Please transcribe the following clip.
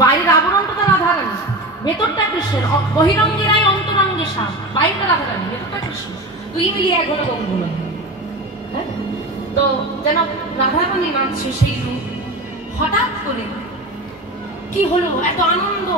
বাইরের আবরণটা তো রাধারানী, ভেতরটা কৃষ্ণের। বহিরঙ্গেরাই অন্তরঙ্গে শ্যাম, বাইরেটা রাধারানী, ভেতরটা কৃষ্ণ, দুই মিলিয়ে এক হলো গঙ্গুলো। হ্যাঁ, তো যেন রাধারানী নাচছে সেই রূপ। হঠাৎ করে কি হলো, এত আনন্দ,